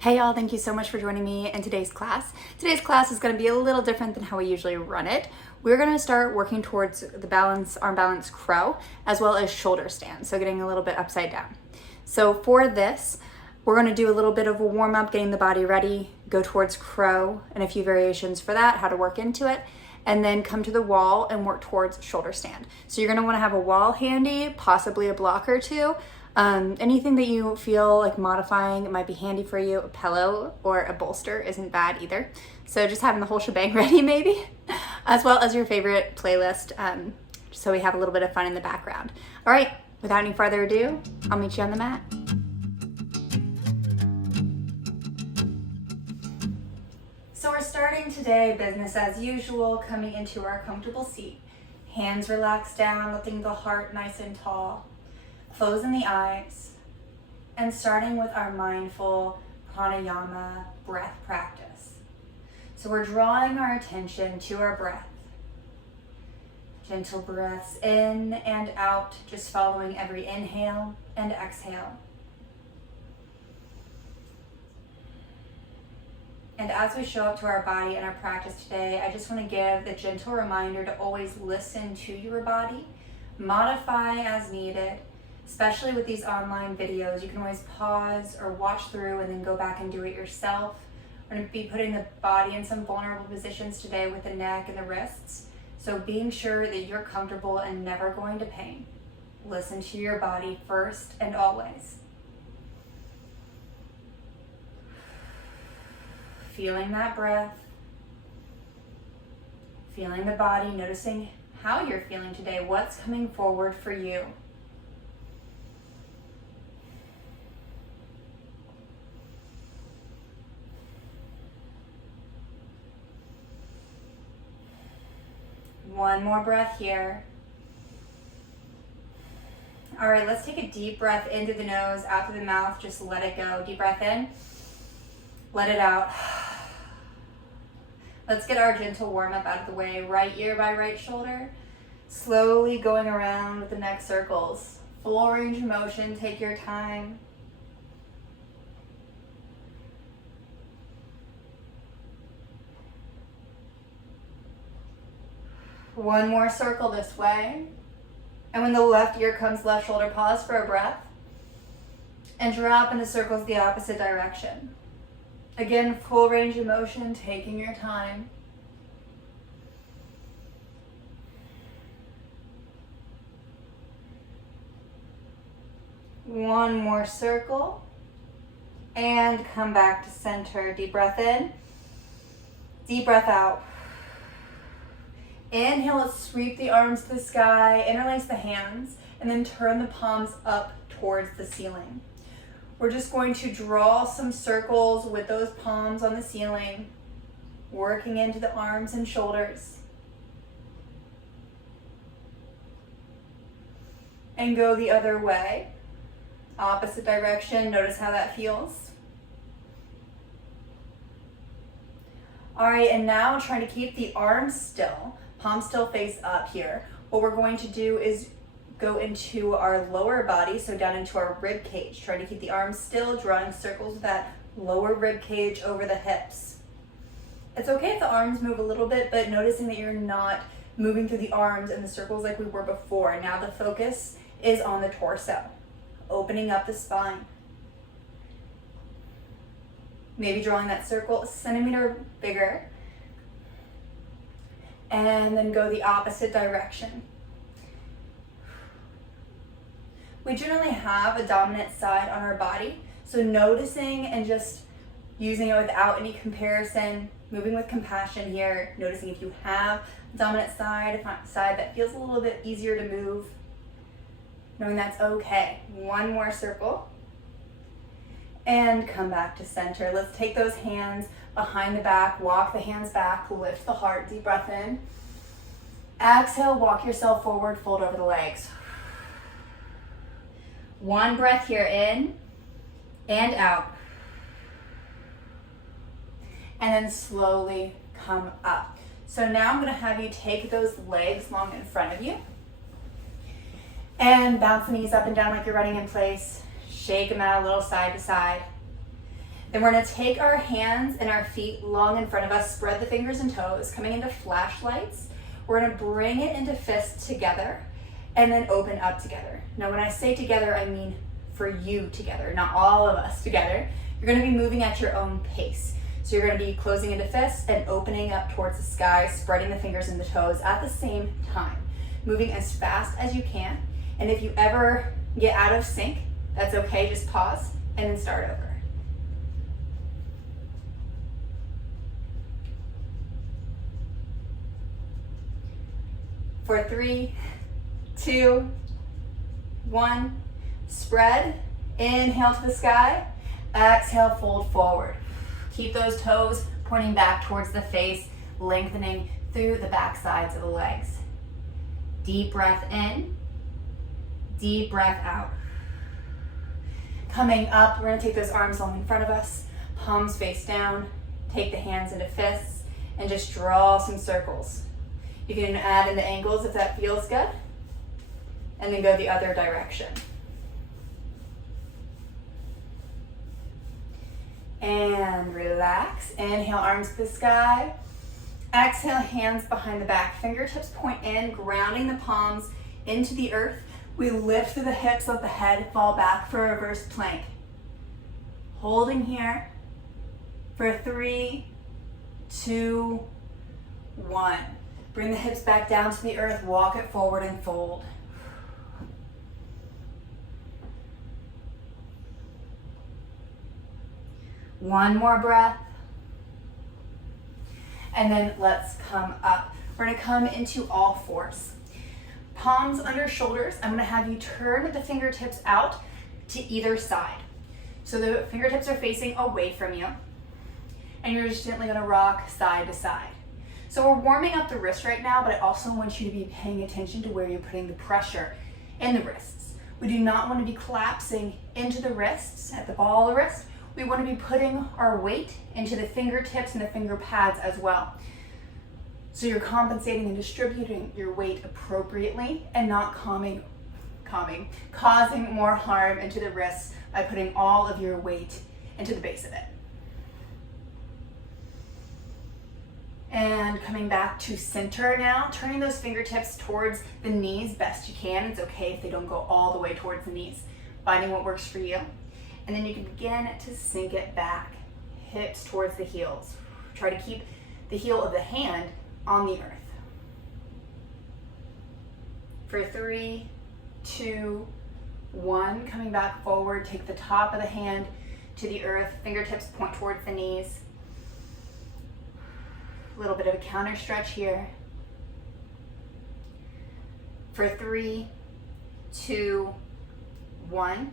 Hey y'all, thank you so much for joining me in today's class. Today's class is going to be a little different than how we usually run it. We're going to start working towards the arm balance crow, as well as shoulder stand, so getting a little bit upside down. So for this, we're going to do a little bit of a warm up, getting the body ready, go towards crow, and a few variations for that, how to work into it, and then come to the wall and work towards shoulder stand. So you're going to want to have a wall handy, possibly a block or two. Anything that you feel like modifying, it might be handy for you. A pillow or a bolster isn't bad either. So just having the whole shebang ready maybe, as well as your favorite playlist, so we have a little bit of fun in the background. All right, without any further ado, I'll meet you on the mat. So we're starting today business as usual, coming into our comfortable seat. Hands relaxed down, lifting the heart nice and tall. Closing the eyes and starting with our mindful pranayama breath practice. So we're drawing our attention to our breath. Gentle breaths in and out, just following every inhale and exhale. And as we show up to our body in our practice today, I just want to give the gentle reminder to always listen to your body, modify as needed. Especially with these online videos, you can always pause or watch through and then go back and do it yourself. We're going to be putting the body in some vulnerable positions today with the neck and the wrists. So being sure that you're comfortable and never going to pain. Listen to your body first and always. Feeling that breath. Feeling the body, noticing how you're feeling today, what's coming forward for you. One more breath here. All right, let's take a deep breath in through the nose, out through the mouth. Just let it go. Deep breath in. Let it out. Let's get our gentle warm up out of the way. Right ear by right shoulder. Slowly going around with the neck circles. Full range of motion. Take your time. One more circle this way. And when the left ear comes left shoulder, pause for a breath. And drop into circles the opposite direction. Again, full range of motion, taking your time. One more circle. And come back to center. Deep breath in. Deep breath out. Inhale, let's sweep the arms to the sky, interlace the hands, and then turn the palms up towards the ceiling. We're just going to draw some circles with those palms on the ceiling, working into the arms and shoulders. And go the other way. Opposite direction, notice how that feels. All right, and now trying to keep the arms still. Palms still face up here. What we're going to do is go into our lower body, so down into our rib cage. Trying to keep the arms still, drawing circles with that lower rib cage over the hips. It's okay if the arms move a little bit, but noticing that you're not moving through the arms in the circles like we were before. Now the focus is on the torso, opening up the spine. Maybe drawing that circle a centimeter bigger. And then go the opposite direction. We generally have a dominant side on our body, so noticing and just using it without any comparison, moving with compassion here, noticing if you have a dominant side, a side that feels a little bit easier to move, knowing that's okay. One more circle. And come back to center. Let's take those hands behind the back, walk the hands back, lift the heart, deep breath in. Exhale, walk yourself forward, fold over the legs. One breath here in and out. And then slowly come up. So now I'm going to have you take those legs long in front of you. And bounce the knees up and down like you're running in place. Shake them out a little side to side. Then we're gonna take our hands and our feet long in front of us, spread the fingers and toes, coming into flashlights. We're gonna bring it into fists together and then open up together. Now when I say together, I mean for you together, not all of us together. You're gonna be moving at your own pace. So you're gonna be closing into fists and opening up towards the sky, spreading the fingers and the toes at the same time, moving as fast as you can. And if you ever get out of sync, that's okay, just pause and then start over. For 3, 2, 1, spread, inhale to the sky, exhale, fold forward. Keep those toes pointing back towards the face, lengthening through the back sides of the legs. Deep breath in, deep breath out. Coming up, we're gonna take those arms long in front of us, palms face down, take the hands into fists, and just draw some circles. You can add in the angles if that feels good, and then go the other direction. And relax. Inhale, arms to the sky. Exhale, hands behind the back. Fingertips point in, grounding the palms into the earth. We lift through the hips, let the head fall back for a reverse plank. Holding here for 3, 2, 1. Bring the hips back down to the earth, walk it forward and fold. One more breath. And then let's come up. We're gonna come into all fours. Palms under shoulders. I'm gonna have you turn the fingertips out to either side. So the fingertips are facing away from you. And you're just gently gonna rock side to side. So we're warming up the wrist right now, but I also want you to be paying attention to where you're putting the pressure in the wrists. We do not want to be collapsing into the wrists at the ball of the wrist. We want to be putting our weight into the fingertips and the finger pads as well. So you're compensating and distributing your weight appropriately and not causing more harm into the wrists by putting all of your weight into the base of it. And coming back to center now, turning those fingertips towards the knees best you can. It's okay if they don't go all the way towards the knees. Finding what works for you. And then you can begin to sink it back, hips towards the heels. Try to keep the heel of the hand on the earth. For 3, 2, 1, coming back forward, take the top of the hand to the earth, fingertips point towards the knees. A little bit of a counter stretch here. For 3, 2, 1.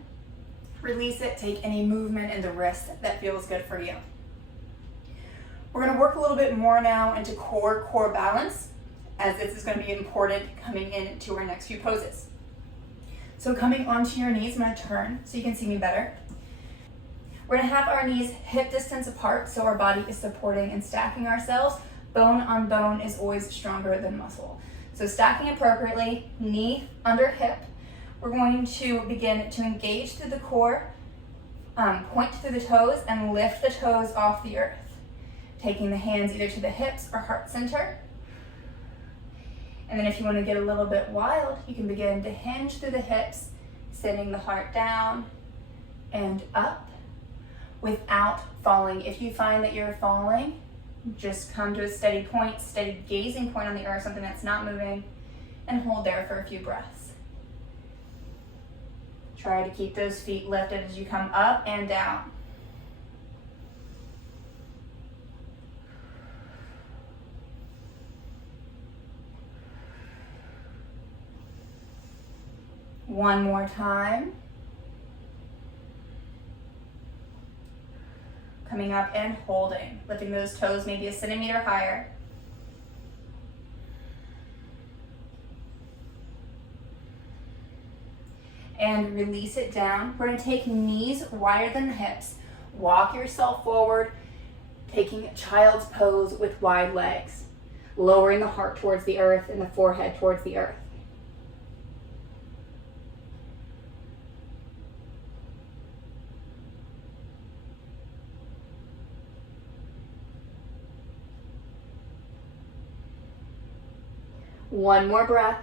Release it, take any movement in the wrist that feels good for you. We're gonna work a little bit more now into core balance, as this is gonna be important coming into our next few poses. So coming onto your knees, I'm gonna turn so you can see me better. We're gonna have our knees hip distance apart so our body is supporting and stacking ourselves. Bone on bone is always stronger than muscle. So stacking appropriately, knee under hip. We're going to begin to engage through the core, point through the toes, and lift the toes off the earth. Taking the hands either to the hips or heart center. And then if you want to get a little bit wild, you can begin to hinge through the hips, sending the heart down and up without falling. If you find that you're falling, just come to a steady point, steady gazing point on the earth, something that's not moving, and hold there for a few breaths. Try to keep those feet lifted as you come up and down. One more time. Coming up and holding, lifting those toes maybe a centimeter higher. And release it down. We're gonna take knees wider than the hips. Walk yourself forward, taking child's pose with wide legs. Lowering the heart towards the earth and the forehead towards the earth. One more breath.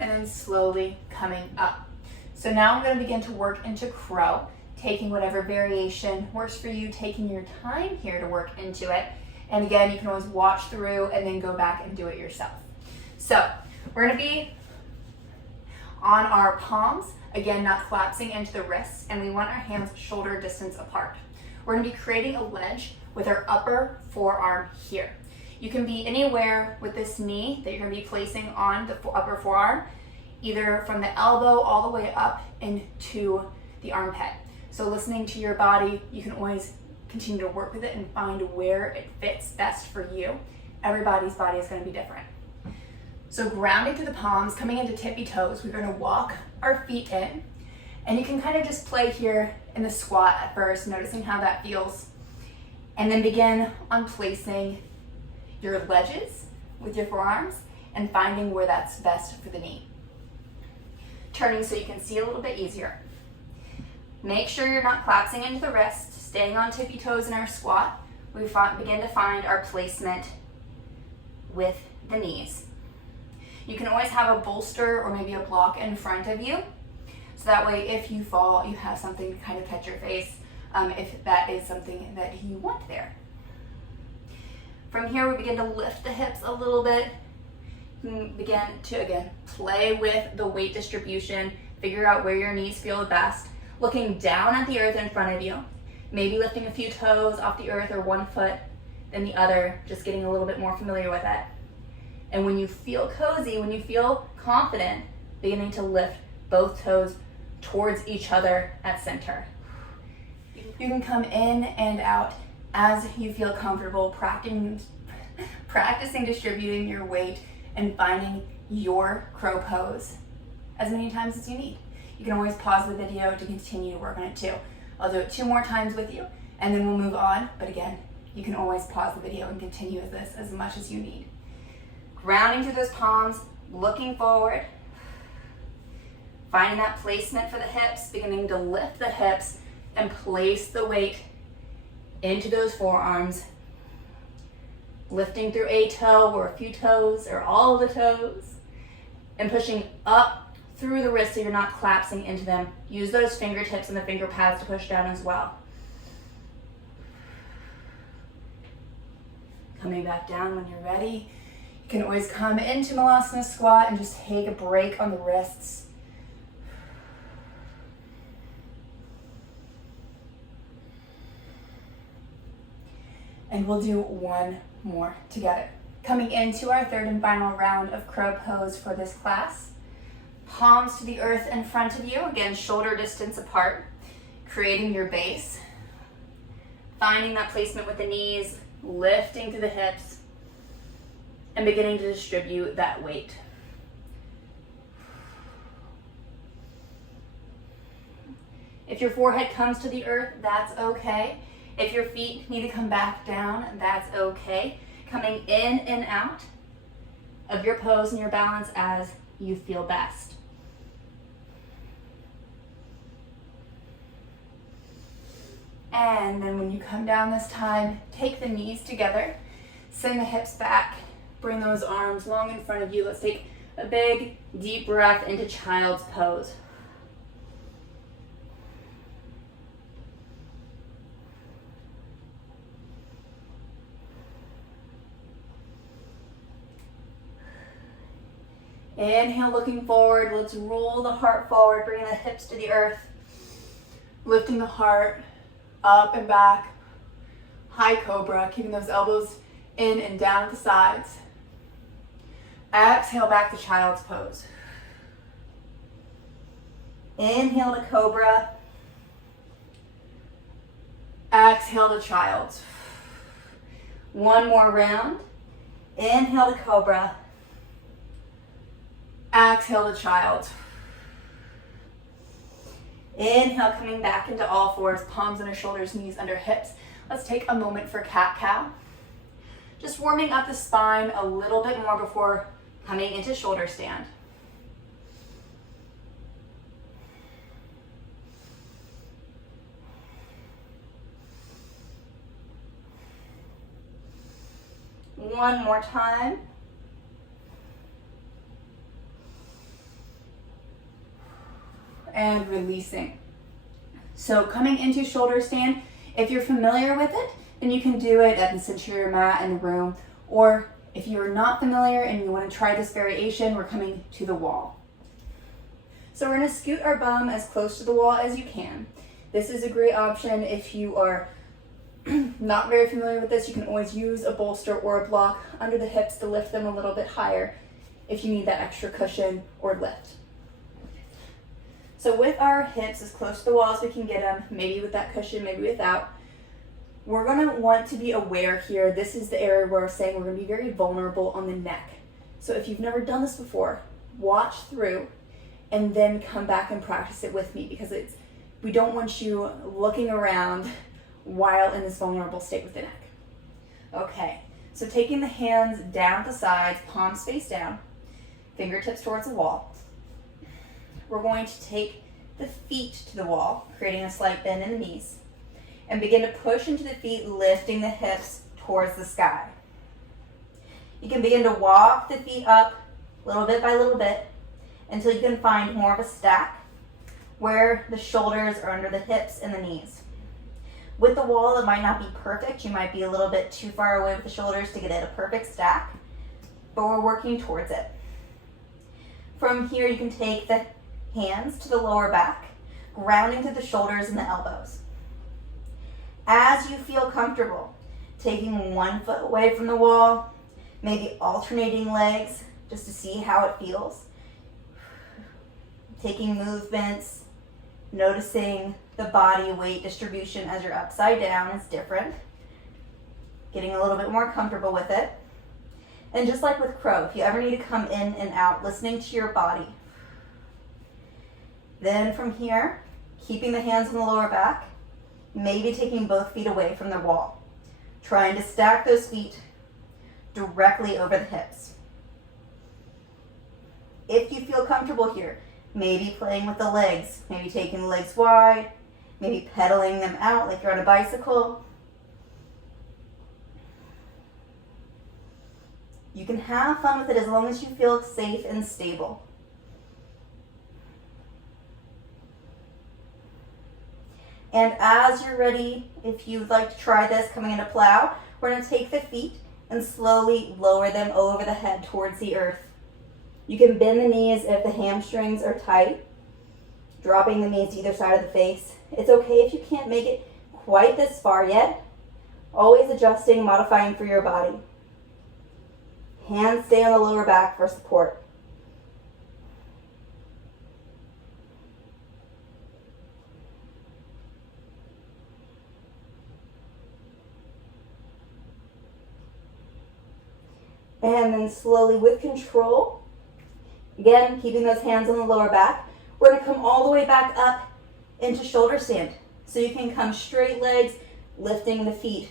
And then slowly coming up. So now I'm going to begin to work into crow, taking whatever variation works for you, taking your time here to work into it. And again, you can always watch through and then go back and do it yourself. So we're going to be on our palms, again, not collapsing into the wrists, and we want our hands shoulder distance apart. We're going to be creating a ledge with our upper forearm here. You can be anywhere with this knee that you're going to be placing on the upper forearm, either from the elbow all the way up into the armpit. So listening to your body, you can always continue to work with it and find where it fits best for you. Everybody's body is going to be different. So grounding through the palms, coming into tippy toes, we're going to walk our feet in. And you can kind of just play here in the squat at first, noticing how that feels. And then begin on placing your ledges with your forearms and finding where that's best for the knee. Turning so you can see a little bit easier. Make sure you're not collapsing into the wrist, staying on tippy toes in our squat. We begin to find our placement with the knees. You can always have a bolster or maybe a block in front of you. So that way, if you fall, you have something to kind of catch your face, if that is something that you want there. From here, we begin to lift the hips a little bit. Begin to, again, play with the weight distribution. Figure out where your knees feel the best. Looking down at the earth in front of you. Maybe lifting a few toes off the earth or one foot, then the other, just getting a little bit more familiar with it. And when you feel cozy, when you feel confident, beginning to lift both toes towards each other at center. You can come in and out as you feel comfortable, practicing distributing your weight and finding your crow pose as many times as you need. You can always pause the video to continue to work on it too. I'll do it 2 more times with you and then we'll move on. But again, you can always pause the video and continue with this as much as you need. Grounding through those palms, looking forward, finding that placement for the hips, beginning to lift the hips and place the weight into those forearms, lifting through a toe or a few toes or all of the toes, and pushing up through the wrists so you're not collapsing into them. Use those fingertips and the finger pads to push down as well. Coming back down when you're ready. You can always come into Malasana squat and just take a break on the wrists. And we'll do one more together. Coming into our third and final round of crow pose for this class. Palms to the earth in front of you, again, shoulder distance apart, creating your base. Finding that placement with the knees, lifting through the hips, and beginning to distribute that weight. If your forehead comes to the earth, that's okay. If your feet need to come back down, that's okay. Coming in and out of your pose and your balance as you feel best. And then when you come down this time, take the knees together, send the hips back, bring those arms long in front of you. Let's take a big, deep breath into child's pose. Inhale, looking forward. Let's roll the heart forward, bringing the hips to the earth. Lifting the heart up and back. High cobra, keeping those elbows in and down at the sides. Exhale back to child's pose. Inhale to cobra. Exhale to child's. One more round. Inhale to cobra. Exhale to child. Inhale, coming back into all fours, palms under shoulders, knees under hips. Let's take a moment for cat-cow. Just warming up the spine a little bit more before coming into shoulder stand. One more time. and releasing. So coming into shoulder stand, if you're familiar with it, then you can do it at the center of your mat in the room, or if you're not familiar and you want to try this variation, we're coming to the wall. So we're going to scoot our bum as close to the wall as you can. This is a great option if you are not very familiar with this. You can always use a bolster or a block under the hips to lift them a little bit higher if you need that extra cushion or lift. So with our hips as close to the wall as we can get them, maybe with that cushion, maybe without, we're going to want to be aware here. This is the area where we're saying we're going to be very vulnerable on the neck. So if you've never done this before, watch through and then come back and practice it with me, because we don't want you looking around while in this vulnerable state with the neck. Okay, so taking the hands down at the sides, palms face down, fingertips towards the wall. We're going to take the feet to the wall, creating a slight bend in the knees, and begin to push into the feet, lifting the hips towards the sky. You can begin to walk the feet up little bit by little bit until you can find more of a stack where the shoulders are under the hips and the knees. With the wall, it might not be perfect. You might be a little bit too far away with the shoulders to get it a perfect stack, but we're working towards it. From here, you can take the hands to the lower back, grounding through the shoulders and the elbows. As you feel comfortable, taking one foot away from the wall, maybe alternating legs just to see how it feels. Taking movements, noticing the body weight distribution as you're upside down is different. Getting a little bit more comfortable with it. And just like with crow, if you ever need to come in and out, listening to your body. Then from here, keeping the hands on the lower back, maybe taking both feet away from the wall. Trying to stack those feet directly over the hips. If you feel comfortable here, maybe playing with the legs, maybe taking the legs wide, maybe pedaling them out like you're on a bicycle. You can have fun with it as long as you feel safe and stable. And as you're ready, if you'd like to try this coming into plow, we're going to take the feet and slowly lower them over the head towards the earth. You can bend the knees if the hamstrings are tight, dropping the knees to either side of the face. It's okay if you can't make it quite this far yet. Always adjusting, modifying for your body. Hands stay on the lower back for support. And then slowly with control, again, keeping those hands on the lower back, we're going to come all the way back up into shoulder stand. So you can come straight legs, lifting the feet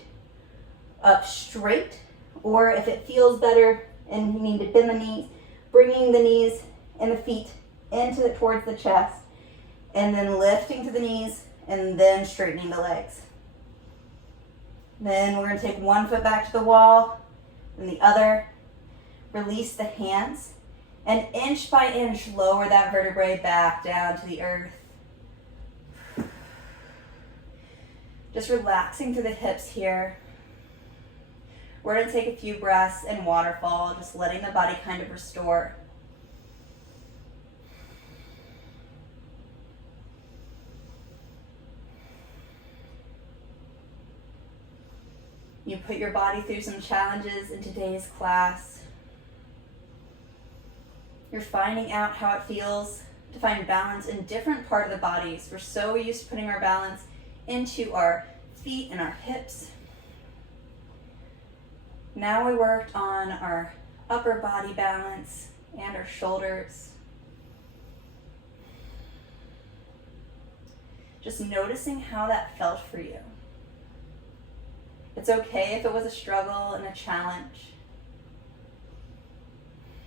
up straight, or if it feels better and you need to bend the knees, bringing the knees and the feet towards the chest, and then lifting to the knees and then straightening the legs. Then we're going to take one foot back to the wall, and the other. Release the hands, and inch by inch lower that vertebrae back down to the earth. Just relaxing through the hips here. We're going to take a few breaths in waterfall, just letting the body kind of restore. You put your body through some challenges in today's class. You're finding out how it feels to find balance in different parts of the bodies. We're so used to putting our balance into our feet and our hips. Now we worked on our upper body balance and our shoulders. Just noticing how that felt for you. It's okay if it was a struggle and a challenge.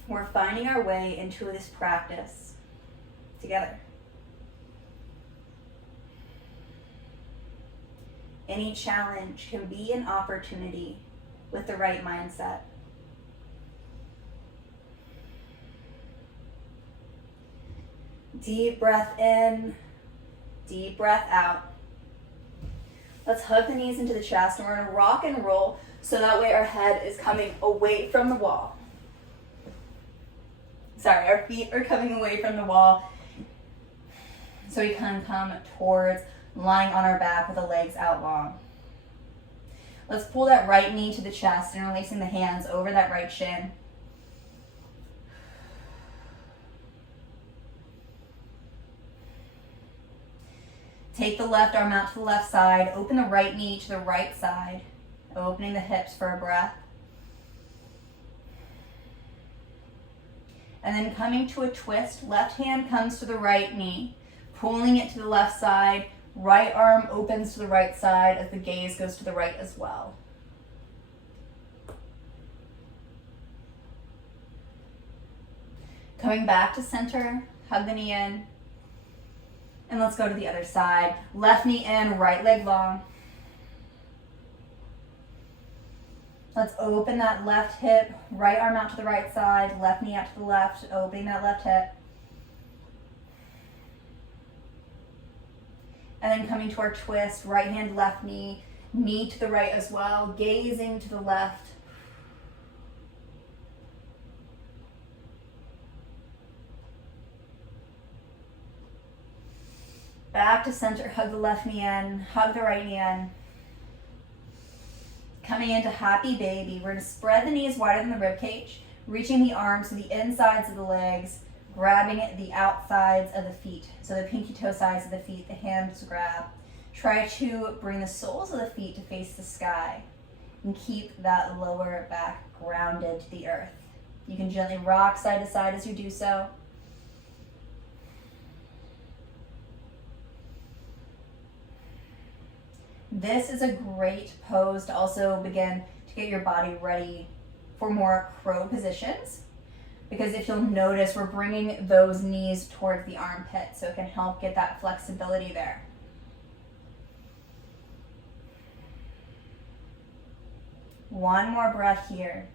We're finding our way into this practice together. Any challenge can be an opportunity with the right mindset. Deep breath in, deep breath out. Let's hug the knees into the chest, and we're gonna rock and roll so that way our head is coming away from the wall. Sorry, our feet are coming away from the wall so we can come towards lying on our back with the legs out long. Let's pull that right knee to the chest, interlacing the hands over that right shin. Take the left arm out to the left side, open the right knee to the right side, opening the hips for a breath. And then coming to a twist, left hand comes to the right knee, pulling it to the left side, right arm opens to the right side as the gaze goes to the right as well. Coming back to center, hug the knee in. And let's go to the other side. Left knee in, right leg long. Let's open that left hip, right arm out to the right side, left knee out to the left, opening that left hip. And then coming to our twist, right hand, left knee, knee to the right as well, gazing to the left. Back to center, hug the left knee in, hug the right knee in. Coming into happy baby, we're gonna spread the knees wider than the rib cage, reaching the arms to the insides of the legs, grabbing at the outsides of the feet. So the pinky toe sides of the feet, the hands grab. Try to bring the soles of the feet to face the sky and keep that lower back grounded to the earth. You can gently rock side to side as you do so. This is a great pose to also begin to get your body ready for more crow positions, because if you'll notice, we're bringing those knees towards the armpit, so it can help get that flexibility there. One more breath here.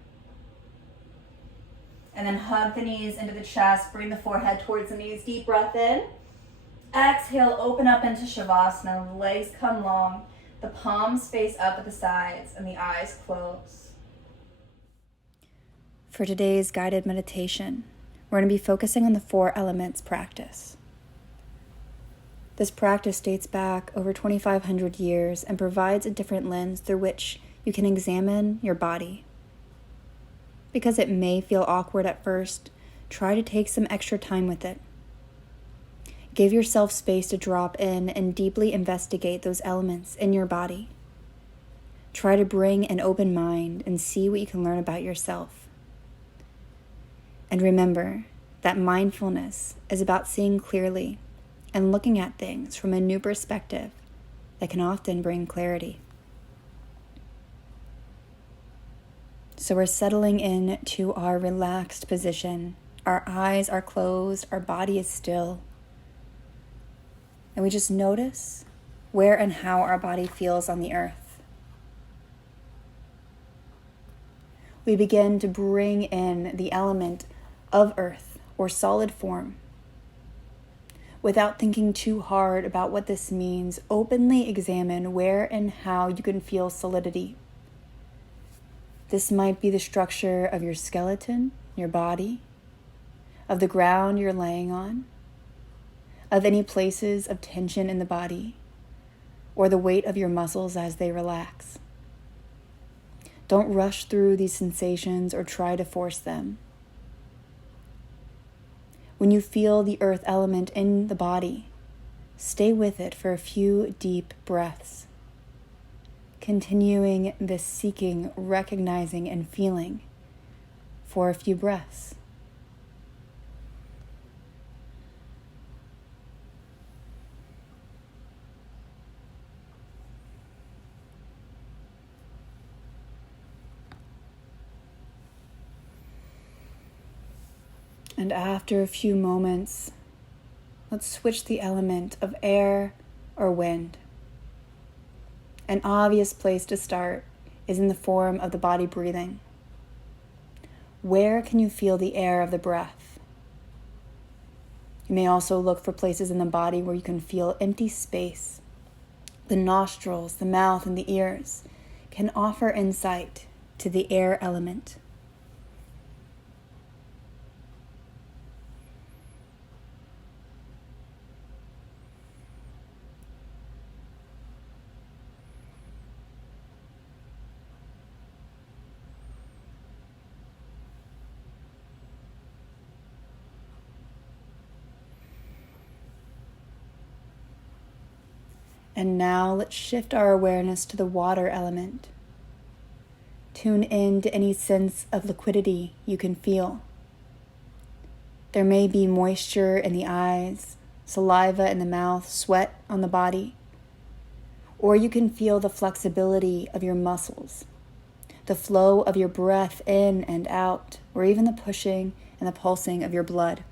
And then hug the knees into the chest, bring the forehead towards the knees, deep breath in. Exhale, open up into Shavasana, the legs come long. The palms face up at the sides and the eyes close. For today's guided meditation, we're going to be focusing on the 4 elements practice. This practice dates back over 2,500 years and provides a different lens through which you can examine your body. Because it may feel awkward at first, try to take some extra time with it. Give yourself space to drop in and deeply investigate those elements in your body. Try to bring an open mind and see what you can learn about yourself. And remember that mindfulness is about seeing clearly and looking at things from a new perspective that can often bring clarity. So we're settling into our relaxed position. Our eyes are closed, our body is still. And we just notice where and how our body feels on the earth. We begin to bring in the element of earth or solid form. Without thinking too hard about what this means, openly examine where and how you can feel solidity. This might be the structure of your skeleton, your body, of the ground you're laying on, of any places of tension in the body, or the weight of your muscles as they relax. Don't rush through these sensations or try to force them. When you feel the earth element in the body, stay with it for a few deep breaths, continuing this seeking, recognizing, and feeling for a few breaths. And after a few moments, let's switch the element of air or wind. An obvious place to start is in the form of the body breathing. Where can you feel the air of the breath? You may also look for places in the body where you can feel empty space. The nostrils, the mouth, and the ears can offer insight to the air element. And now let's shift our awareness to the water element. Tune in to any sense of liquidity you can feel. There may be moisture in the eyes, saliva in the mouth, sweat on the body. Or you can feel the flexibility of your muscles, the flow of your breath in and out, or even the pushing and the pulsing of your blood.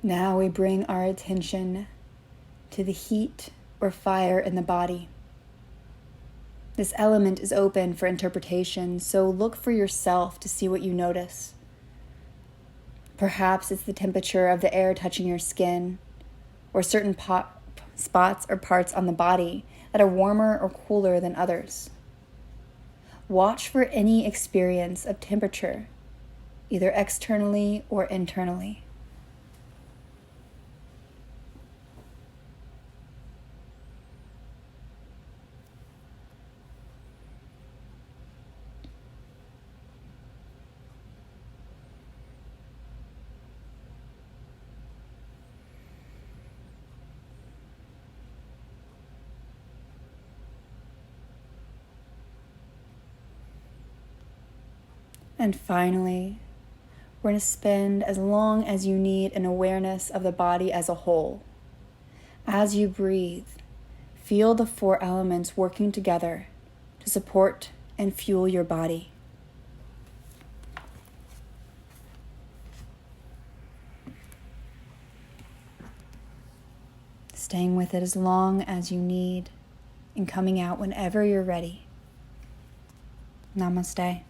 Now we bring our attention to the heat or fire in the body. This element is open for interpretation, so look for yourself to see what you notice. Perhaps it's the temperature of the air touching your skin, or certain spots or parts on the body that are warmer or cooler than others. Watch for any experience of temperature, either externally or internally. And finally, we're going to spend as long as you need an awareness of the body as a whole. As you breathe, feel the 4 elements working together to support and fuel your body. Staying with it as long as you need and coming out whenever you're ready. Namaste.